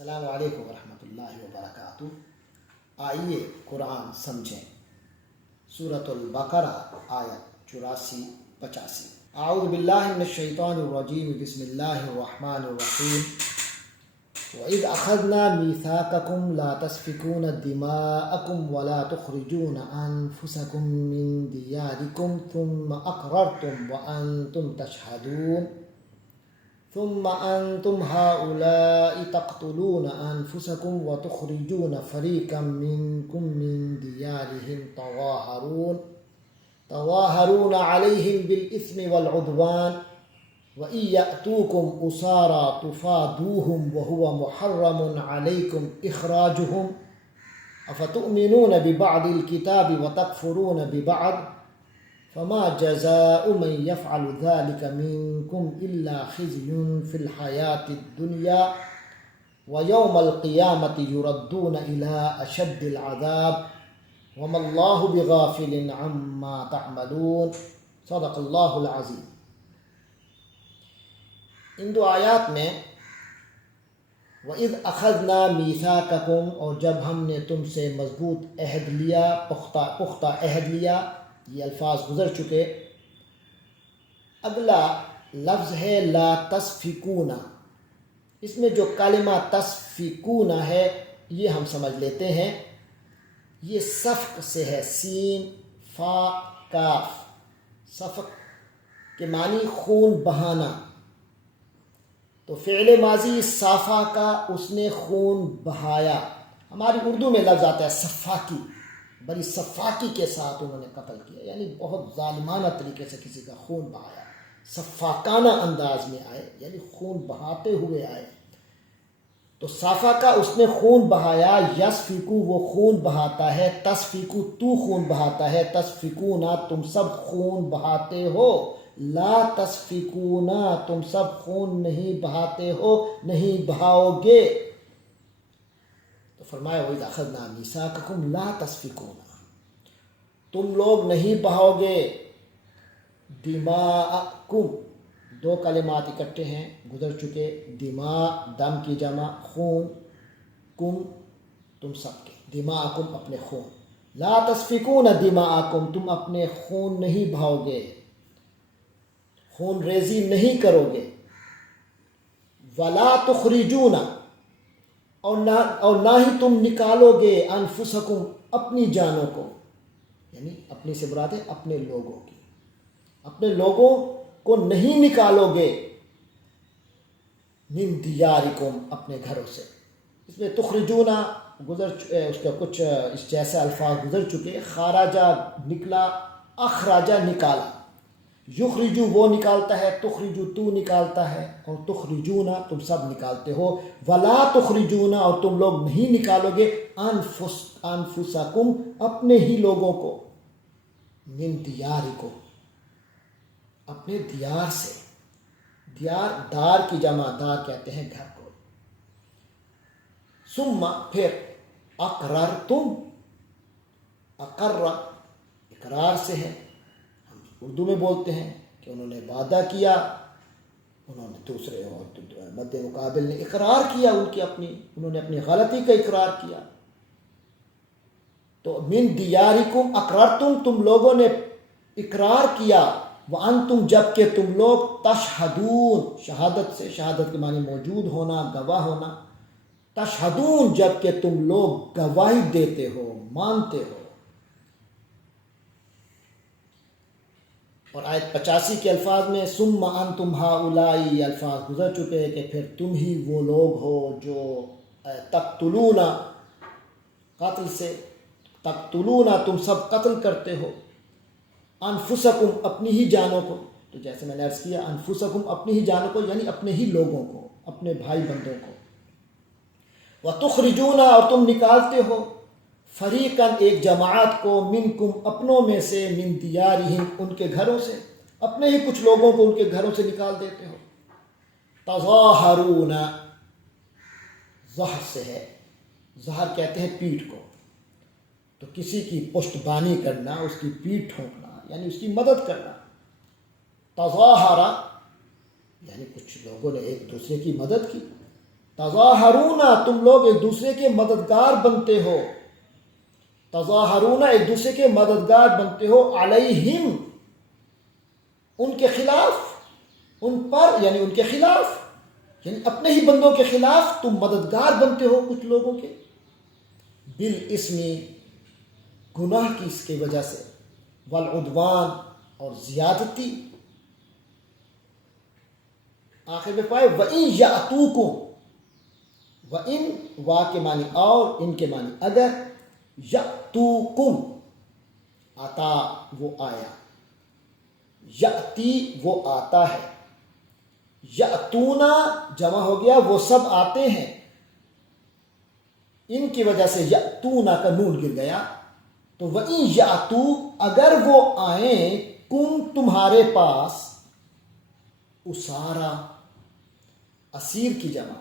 السلام علیکم ورحمۃ اللہ وبرکاتہ۔ آئیے قرآن سمجھیں۔ سورۃ البقرہ آیت 84-85۔ اعوذ باللہ من الشیطان الرجیم، بسم اللہ الرحمن الرحیم۔ وَإِذْ أَخَذْنَا مِيثَاقَكُمْ لَا تَسْفِكُونَ دِمَاءَكُمْ وَلَا تُخْرِجُونَ أَنفُسَكُمْ مِنْ دِيَارِكُمْ ثُمَّ أَقْرَرْتُمْ وَأَنْتُمْ تَشْهَدُونَ ثم أنتم هؤلاء تقتلون أنفسكم وتخرجون فريقا منكم من ديارهم تظاهرون عليهم بالإثم والعدوان وإن يأتوكم أسارى تفادوهم وهو محرم عليكم إخراجهم أفتؤمنون ببعض الكتاب وتكفرون ببعض فما جزاء من يفعل ذلك منكم إلا خزي في الحياة الدنيا ويوم القيامة يردون إلى أشد العذاب وما الله بغافل عما تعملون۔ صدق اللہ العظیم۔ ان دو آیات میں وَإِذْ أَخَذْنَا مِيثَاقَكُمْ، اور جب ہم نے تم سے مضبوط عہد لیا، پختہ عہد لیا، یہ الفاظ گزر چکے۔ اگلا لفظ ہے لا تسفکون۔ اس میں جو کلمہ تسفکون ہے یہ ہم سمجھ لیتے ہیں، یہ سفک سے ہے، سین فا کاف۔ سفک کے معنی خون بہانا، تو فعل ماضی صافا کا، اس نے خون بہایا۔ ہماری اردو میں لفظ آتا ہے صفاکی، بڑی صفاکی کے ساتھ انہوں نے قتل کیا، یعنی بہت ظالمانہ طریقے سے کسی کا خون بہایا، صفاکانہ انداز میں آئے، یعنی خون بہاتے ہوئے آئے۔ تو صافا کا اس نے خون بہایا، یسفکو وہ خون بہاتا ہے، تسفکو تو خون بہاتا ہے، تسفکونا تم سب خون بہاتے ہو، لا تسفکونا تم سب خون نہیں بہاتے ہو، نہیں بہاؤ گے۔ تو فرمایا وَإِذْ أَخَذْنَا مِيثَاقَكُمْ لَا تَسْفِكُونَ، تم لوگ نہیں بہاؤ گے، دماءکم، دو کلمات اکٹھے ہیں، گزر چکے، دماء دم کی جمع، خون، کم تم سب کے، دماءکم اپنے خون، لا تسفکون دماءکم تم اپنے خون نہیں بہاؤ گے، خون ریزی نہیں کرو گے، ولا تخرجون، اور نہ ہی تم نکالو گے، انفسکم اپنی جانوں کو، یعنی اپنی سے مراد ہے اپنے لوگوں کی، اپنے لوگوں کو نہیں نکالو گے، من دیارکم اپنے گھروں سے۔ اس میں تخرجونا اس کا کچھ اس جیسے الفاظ گزر چکے، خارجہ نکلا، اخراجہ نکالا، یخرجو وہ نکالتا ہے، تخرجو تو نکالتا ہے، اور تخرجونا تم سب نکالتے ہو، ولا تخرجونا اور تم لوگ نہیں نکالو گے، انفسکم اپنے ہی لوگوں کو، من دیارکم اپنے دیار سے، دیار دار کی جمع، دار کہتے ہیں گھر کو، ثم پھر اقررتم، اقر اقرار سے ہے، اردو میں بولتے ہیں کہ انہوں نے وعدہ کیا، انہوں نے دوسرے اور مد مقابل نے اقرار کیا، انہوں نے اپنی غلطی کا اقرار کیا۔ تو من دیارکم اقررتم تم لوگوں نے اقرار کیا، وانتم جب کہ تم لوگ تشہدون، شہادت سے، شہادت کے معنی موجود ہونا، گواہ ہونا، تشہدون جب کہ تم لوگ گواہی دیتے ہو، مانتے ہو۔ اور آیت 85 کے الفاظ میں ثم انتم ہؤلاء، یہ الفاظ گزر چکے ہیں کہ پھر تم ہی وہ لوگ ہو جو تقتلون، قتل سے، تقتلون تم سب قتل کرتے ہو، انفسکم اپنی ہی جانوں کو، تو جیسے میں نے عرض کیا انفسکم اپنی ہی جانوں کو، یعنی اپنے ہی لوگوں کو، اپنے بھائی بندوں کو، وتخرجون اور تم نکالتے ہو، فریقاً ایک جماعت کو، منکم اپنوں میں سے، من دیارہم ان کے گھروں سے، اپنے ہی کچھ لوگوں کو ان کے گھروں سے نکال دیتے ہو، تظاہرون ظہر سے ہے، ظہر کہتے ہیں پیٹھ کو، تو کسی کی پشت بانی کرنا، اس کی پیٹھ ٹھونکنا، یعنی اس کی مدد کرنا، تظاہرہ یعنی کچھ لوگوں نے ایک دوسرے کی مدد کی، تظاہرون تم لوگ ایک دوسرے کے مددگار بنتے ہو، تظاہرون ایک دوسرے کے مددگار بنتے ہو، علیہم ان کے خلاف، ان پر یعنی ان کے خلاف، یعنی اپنے ہی بندوں کے خلاف تم مددگار بنتے ہو کچھ لوگوں کے، بالاسم گناہ کی اس کی وجہ سے، والعدوان اور زیادتی۔ آخر میں پائے وَإِن يَأْتُوكُمْ، وَإِن وا کے معنی اور، ان کے معنی اگر، يَأْتُوكُمْ آتا وہ آیا، یأتی وہ آتا ہے، یأتونا جمع ہو گیا وہ سب آتے ہیں، ان کی وجہ سے یأتونا کا نون گر گیا، تو وَإِن يَأْتُوا اگر وہ آئیں، کم تمہارے پاس، اسارا اسیر کی جمع،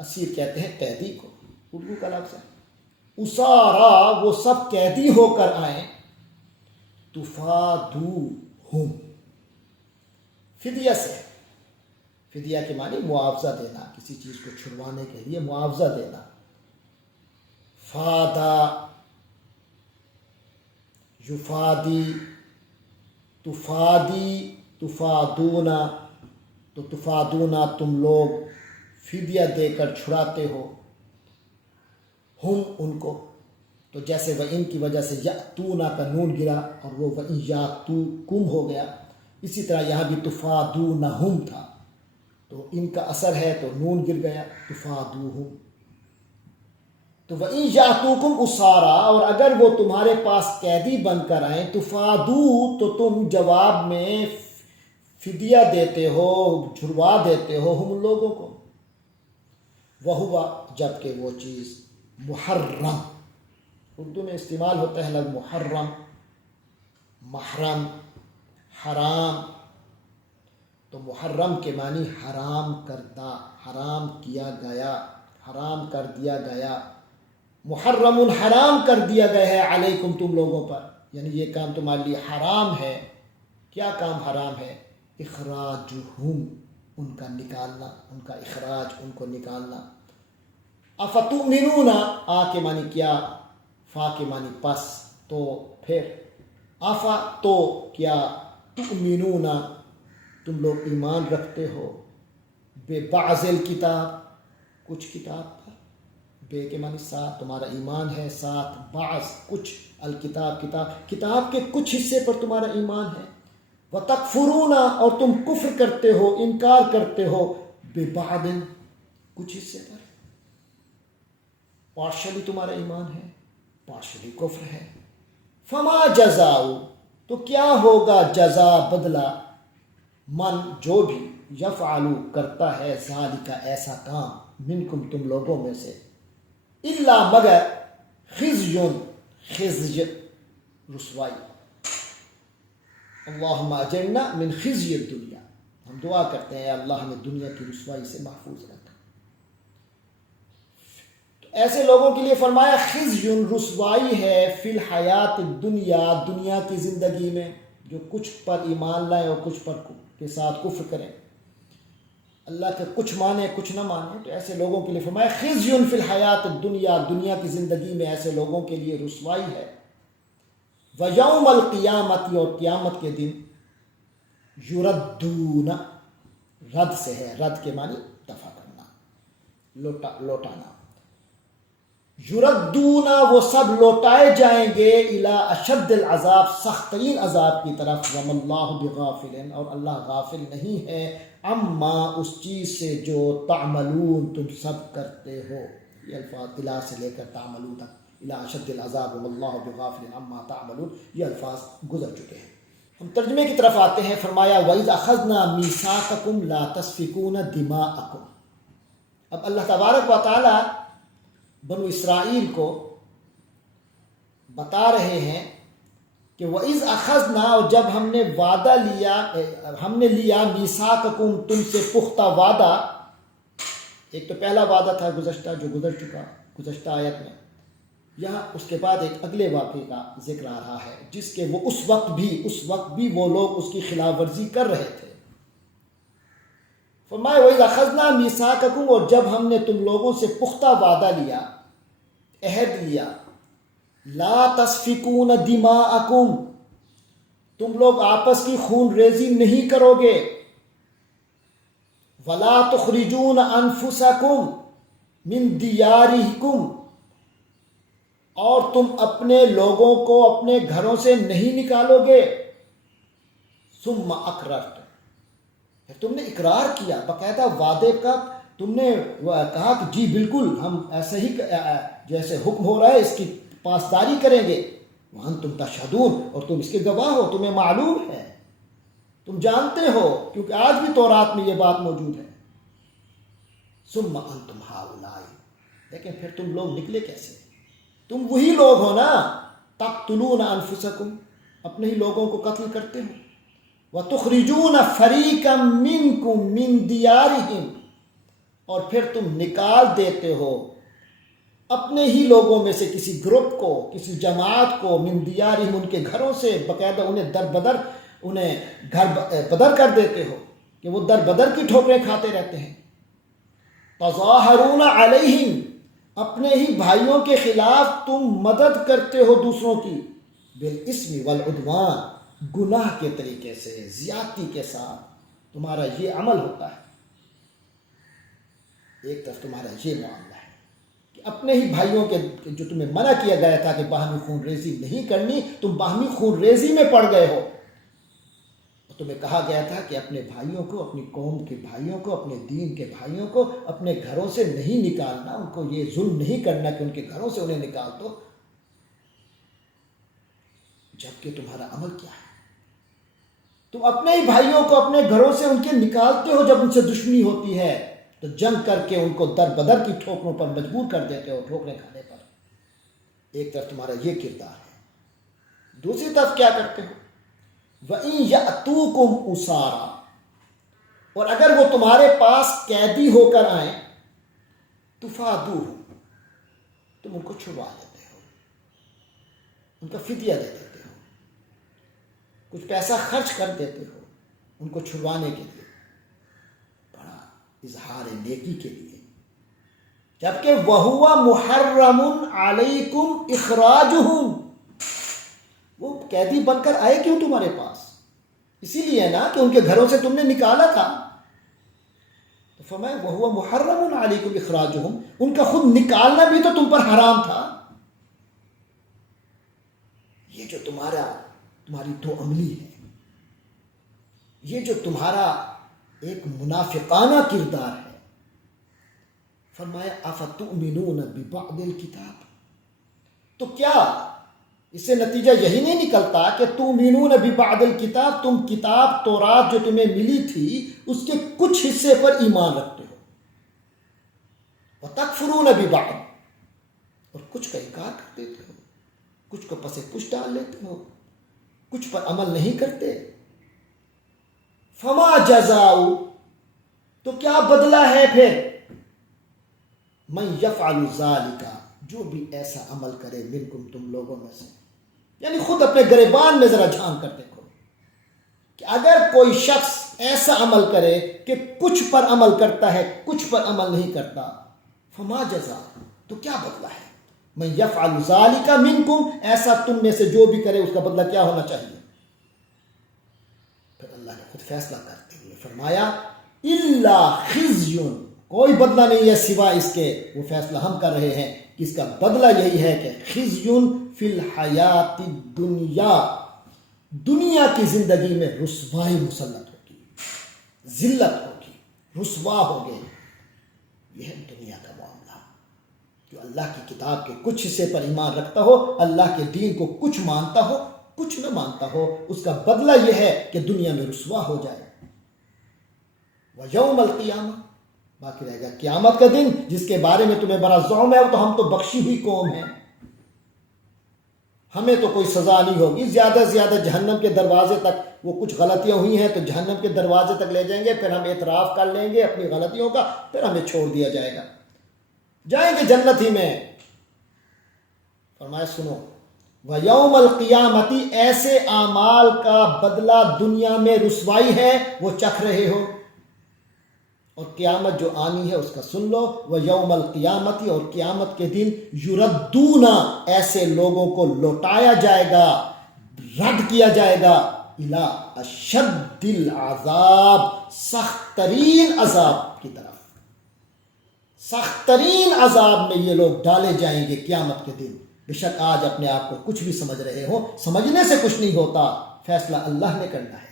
اسیر کہتے ہیں قیدی کو، اردو کا لفظ ہے، اسارا وہ سب قیدی ہو کر آئیں، تفادوہم فدیہ سے، فدیہ کے معنی معاوضہ دینا، کسی چیز کو چھڑوانے کے لیے معاوضہ دینا، فادا یفادی، تفادی تفادونا، تو تفادونا تم لوگ فدیہ دے کر چھڑاتے ہو، ہم ان کو، تو جیسے وَإِن کی وجہ سے یأتونا کا نون گرا اور وہ وَإِن یأتوکم ہو گیا، اسی طرح یہاں بھی تفادونہم تھا، تو ان کا اثر ہے تو نون گر گیا، تفادوہم، تو وَإِن یأتوکم اسارا، اور اگر وہ تمہارے پاس قیدی بن کر آئیں، تفادو تو تم جواب میں فدیہ دیتے ہو، چھڑوا دیتے ہو ہم لوگوں کو، وہوا جبکہ وہ چیز محرم، اردو میں استعمال ہوتا ہے لفظ محرم، محرم، حرام، تو محرم کے معنی حرام کردہ، حرام کیا گیا، حرام کر دیا گیا، محرم حرام کر دیا گیا ہے علیکم تم لوگوں پر، یعنی یہ کام تمہارے لیے حرام ہے۔ کیا کام حرام ہے؟ اخراجہم ان کا نکالنا، ان کا اخراج، ان کو نکالنا۔ افتؤمنون آ کے معنی کیا، فا کے معنی پس، تو پھر افا تو کیا، تؤمنون تم لوگ ایمان رکھتے ہو، بے بعض الکتاب کچھ کتاب پر، بے کے معنی ساتھ، تمہارا ایمان ہے، ساتھ بعض کچھ، الکتاب کتاب، کتاب کے کچھ حصے پر تمہارا ایمان ہے، وتکفرون اور تم کفر کرتے ہو، انکار کرتے ہو، ببعض کچھ حصے پر، پارشلی تمہارا ایمان ہے، پارشلی کفر ہے۔ فما جزاؤ تو کیا ہوگا جزا بدلہ، من جو بھی یفعلو کرتا ہے ذالک ایسا کام، منکم تم لوگوں میں سے، الا مگر خزیون خزی رسوائی، اللہم اجرنا من خزی الدنیا، ہم دعا کرتے ہیں اللہ ہمیں دنیا کی رسوائی سے محفوظ رکھا۔ تو ایسے لوگوں کے لیے فرمایا خزی رسوائی ہے، فی الحیات الدنیا دنیا کی زندگی میں، جو کچھ پر ایمان لائیں اور کچھ پر کے ساتھ کفر کریں، اللہ کے کچھ مانے کچھ نہ مانے، تو ایسے لوگوں کے لیے فرمایا خزی فی الحیات الدنیا، دنیا کی زندگی میں ایسے لوگوں کے لیے رسوائی ہے، ویوم القیامت اور قیامت کے دن، یردون رد سے ہے، رد کے معنی دفع کرنا، لوٹانا، یردون وہ سب لوٹائے جائیں گے، الی اشد العذاب سخت ترین عذاب کی طرف، وما اللہ بغافل اور اللہ غافل نہیں ہے، اما اس چیز سے جو تعملون تم سب کرتے ہو، یہ الفاظ الی سے لے کر تعملون تک، الی اشد العذاب وما اللہ بغافل عما تعملون، یہ الفاظ گزر چکے ہیں۔ ہم ترجمے کی طرف آتے ہیں، فرمایا وَإِذْ أَخَذْنَا مِيثَاقَكُمْ لَا تَسْفِكُونَ دِمَاءَكُمْ، اب اللہ تبارک و تعالی بنو اسرائیل کو بتا رہے ہیں کہ وَإِذْ أَخَذْنَا، اور جب ہم نے وعدہ لیا، ہم نے لیا میثاقکم تم سے پختہ وعدہ، ایک تو پہلا وعدہ تھا گزشتہ جو گزر چکا گزشتہ آیت میں، یہاں اس کے بعد ایک اگلے واقعے کا ذکر آ رہا ہے جس کے وہ اس وقت بھی وہ لوگ اس کی خلاف ورزی کر رہے تھے۔ فرمایا وَإِذْ أَخَذْنَا مِيثَاقَكُمْ، اور جب ہم نے تم لوگوں سے پختہ وعدہ لیا، عہد لیا، لا تسفکون دماءکم، تم لوگ آپس کی خون ریزی نہیں کرو گے، ولا تخرجون انفسکم من دیارکم، اور تم اپنے لوگوں کو اپنے گھروں سے نہیں نکالو گے، ثم اقررتم، پھر تم نے اقرار کیا، باقاعدہ وعدے کا تم نے کہا کہ جی بالکل ہم ایسے ہی جیسے حکم ہو رہا ہے اس کی پاسداری کریں گے، وانتم تشہدون، اور تم اس کے گواہ ہو، تمہیں معلوم ہے، تم جانتے ہو، کیونکہ آج بھی تورات میں یہ بات موجود ہے۔ ثم انتم ہؤلاء، لیکن پھر تم لوگ نکلے کیسے؟ تم وہی لوگ ہو نا، تقتلون انفسکم، اپنے ہی لوگوں کو قتل کرتے ہو، وَتُخْرِجُونَ فَرِيقًا مِّنْكُمْ مِنْ دِيَارِهِمْ، اور پھر تم نکال دیتے ہو اپنے ہی لوگوں میں سے کسی گروپ کو، کسی جماعت کو، من دیارہم، ان کے گھروں سے، باقاعدہ انہیں در بدر، انہیں گھر بدر کر دیتے ہو کہ وہ در بدر کی ٹھوکریں کھاتے رہتے ہیں۔ تظاہرون علیہم، اپنے ہی بھائیوں کے خلاف تم مدد کرتے ہو دوسروں کی، بالاسم والعدوان، گناہ کے طریقے سے، زیادتی کے ساتھ تمہارا یہ عمل ہوتا ہے۔ ایک طرف تمہارا یہ معاملہ ہے کہ اپنے ہی بھائیوں کے جو تمہیں منع کیا گیا تھا کہ باہمی خون ریزی نہیں کرنی، تم باہمی خون ریزی میں پڑ گئے ہو، تمہیں کہا گیا تھا کہ اپنے بھائیوں کو، اپنی قوم کے بھائیوں کو، اپنے دین کے بھائیوں کو اپنے گھروں سے نہیں نکالنا، ان کو یہ ظلم نہیں کرنا کہ ان کے گھروں سے انہیں نکال دو، جبکہ تمہارا عمل کیا ہے؟ تم اپنے ہی بھائیوں کو اپنے گھروں سے ان کے نکالتے ہو، جب ان سے دشمنی ہوتی ہے تو جنگ کر کے ان کو در بدر کی ٹھوکروں پر مجبور کر دیتے ہو، ٹھوکریں کھانے پر۔ ایک طرف تمہارا یہ کردار ہے، دوسری طرف کیا کرتے ہو؟ وَإِن يَأْتُوكُمْ أُسَارًا، اور اگر وہ تمہارے پاس قیدی ہو کر آئیں، تُفَادُوهُمْ، تم ان کو چھڑوا دیتے ہو، ان کا فدیہ دے دیتے ہو، کچھ پیسہ خرچ کر دیتے ہو ان کو چھڑوانے کے لیے، بڑا اظہار نیکی کے لیے، جبکہ وَهُوَ مُحَرَّمٌ عَلَيْكُمْ إِخْرَاجُهُمْ، وہ قیدی بن کر آئے کیوں تمہارے پاس؟ اسی لیے نا کہ ان کے گھروں سے تم نے نکالا تھا، تو فرمایا وَهُوَ مُحَرَّمٌ عَلَيْكُمْ إِخْرَاجُهُمْ، ان کا خود نکالنا بھی تو تم پر حرام تھا۔ یہ جو تمہاری دو عملی ہے، یہ جو تمہارا ایک منافقانہ کردار ہے، فرمایا أَفَتُؤْمِنُونَ بِبَعْضِ الْكِتَابِ، تو کیا اس سے نتیجہ یہی نہیں نکلتا کہ تؤمنون ببعض الکتاب، تم کتاب تورات جو تمہیں ملی تھی اس کے کچھ حصے پر ایمان رکھتے ہو، وتکفرون ببعض، اور کچھ کا انکار کر دیتے ہو، کچھ کو پس پش ڈال لیتے ہو، کچھ پر عمل نہیں کرتے۔ فما جزاء، تو کیا بدلہ ہے پھر، من یفعل ذلک، جو بھی ایسا عمل کرے، منکم، تم لوگوں میں سے، یعنی خود اپنے گریبان میں ذرا جھانک کر دیکھو کہ اگر کوئی شخص ایسا عمل کرے کہ کچھ پر عمل کرتا ہے کچھ پر عمل نہیں کرتا، فما جزاء، تو کیا بدلہ ہے، من یفعل ذلک منکم، ایسا تم میں سے جو بھی کرے اس کا بدلہ کیا ہونا چاہیے۔ پھر اللہ نے خود فیصلہ کرتے ہوئے فرمایا الا خزی، کوئی بدلہ نہیں ہے سوا اس کے، وہ فیصلہ ہم کر رہے ہیں کہ اس کا بدلہ یہی ہے کہ خزی فی الحیات الدنیا، دنیا کی زندگی میں رسوائی مسلط ہوگی، ذلت ہوگی، رسوا ہوگے۔ یہ ہے دنیا کا معاملہ، جو اللہ کی کتاب کے کچھ حصے پر ایمان رکھتا ہو، اللہ کے دین کو کچھ مانتا ہو کچھ نہ مانتا ہو، اس کا بدلہ یہ ہے کہ دنیا میں رسوا ہو جائے۔ وَيَوْمَ الْقِيَامَةِ، باقی رہے گا قیامت کا دن، جس کے بارے میں تمہیں بڑا زعم ہے، تو ہم تو بخشی ہوئی قوم ہیں، ہمیں تو کوئی سزا نہیں ہوگی، زیادہ سے زیادہ جہنم کے دروازے تک، وہ کچھ غلطیاں ہوئی ہیں تو جہنم کے دروازے تک لے جائیں گے، پھر ہم اعتراف کر لیں گے اپنی غلطیوں کا، پھر ہمیں چھوڑ دیا جائے گا، جائیں گے جنت ہی میں۔ فرمایا سنو، وَيَوْمَ الْقِيَامَةِ، ایسے اعمال کا بدلہ دنیا میں رسوائی ہے، وہ چکھ رہے ہو، اور قیامت جو آنی ہے اس کا سن لو، وہ یوم القیامتی، اور قیامت کے دن یردون، ایسے لوگوں کو لوٹایا جائے گا، رد کیا جائے گا، الی اشد العذاب، سخت ترین عذاب کی طرف، سخت ترین عذاب میں یہ لوگ ڈالے جائیں گے قیامت کے دن۔ بے شک آج اپنے آپ کو کچھ بھی سمجھ رہے ہو، سمجھنے سے کچھ نہیں ہوتا، فیصلہ اللہ نے کرنا ہے،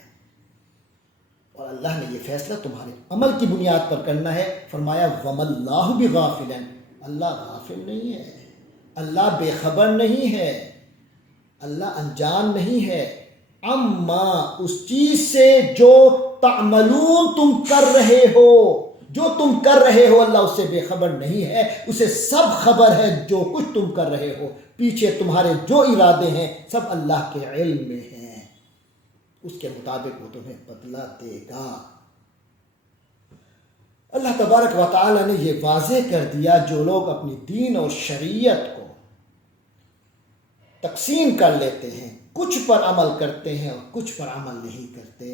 اور اللہ نے یہ فیصلہ تمہارے عمل کی بنیاد پر کرنا ہے۔ فرمایا وَمَا اللَّهُ بِغَافِلٍ، اللہ غافل نہیں ہے، اللہ بے خبر نہیں ہے، اللہ انجان نہیں ہے، اما اس چیز سے جو تعملون تم کر رہے ہو، جو تم کر رہے ہو اللہ اس سے بے خبر نہیں ہے، اسے سب خبر ہے جو کچھ تم کر رہے ہو، پیچھے تمہارے جو ارادے ہیں سب اللہ کے علم میں ہیں، اس کے مطابق وہ تمہیں بدلہ دے گا۔ اللہ تبارک و تعالی نے یہ واضح کر دیا، جو لوگ اپنی دین اور شریعت کو تقسیم کر لیتے ہیں، کچھ پر عمل کرتے ہیں اور کچھ پر عمل نہیں کرتے،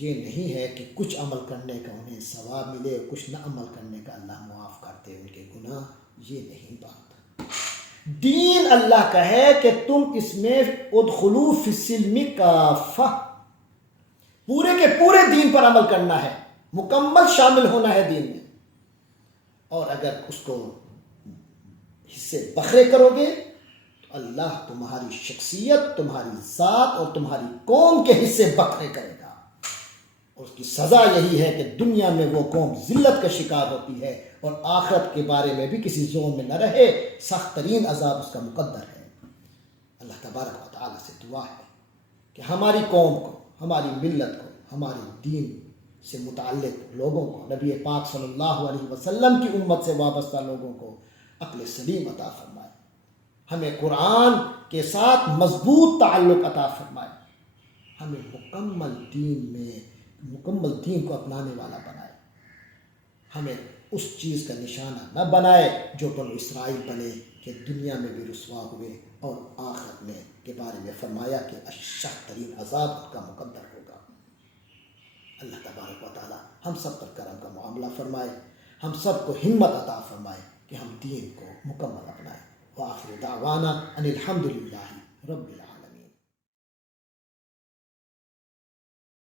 یہ نہیں ہے کہ کچھ عمل کرنے کا انہیں ثواب ملے اور کچھ نہ عمل کرنے کا اللہ معاف کرتے ان کے گناہ، یہ نہیں بات۔ دین اللہ کا ہے کہ تم اس میں ادخلوا فی السلم کافہ، پورے کے پورے دین پر عمل کرنا ہے، مکمل شامل ہونا ہے دین میں، اور اگر اس کو حصے بکھرے کرو گے تو اللہ تمہاری شخصیت، تمہاری ذات اور تمہاری قوم کے حصے بکھرے کرے گا، اور اس کی سزا یہی ہے کہ دنیا میں وہ قوم ذلت کا شکار ہوتی ہے، اور آخرت کے بارے میں بھی کسی زون میں نہ رہے، سخت ترین عذاب اس کا مقدر ہے۔ اللہ تبارک و تعالیٰ سے دعا ہے کہ ہماری قوم کو، ہماری ملت کو، ہمارے دین سے متعلق لوگوں کو، نبی پاک صلی اللہ علیہ وسلم کی امت سے وابستہ لوگوں کو عقل سلیم عطا فرمائے، ہمیں قرآن کے ساتھ مضبوط تعلق عطا فرمائے، ہمیں مکمل دین کو اپنانے والا بنائے، ہمیں اس چیز کا نشانہ نہ بنائے جو بنو اسرائیل بنے کہ دنیا میں بھی رسوا ہوئے اور آخرت میں کے بارے میں فرمایا کہ اشد ترین عذاب کا مقدر ہوگا۔ اللہ تبارک و تعالی ہم سب پر کرم کا معاملہ فرمائے، ہم سب کو ہمت عطا فرمائے کہ ہم دین کو مکمل اپنائیں۔ وآخر دعوانا ان الحمد للہ رب العالمین۔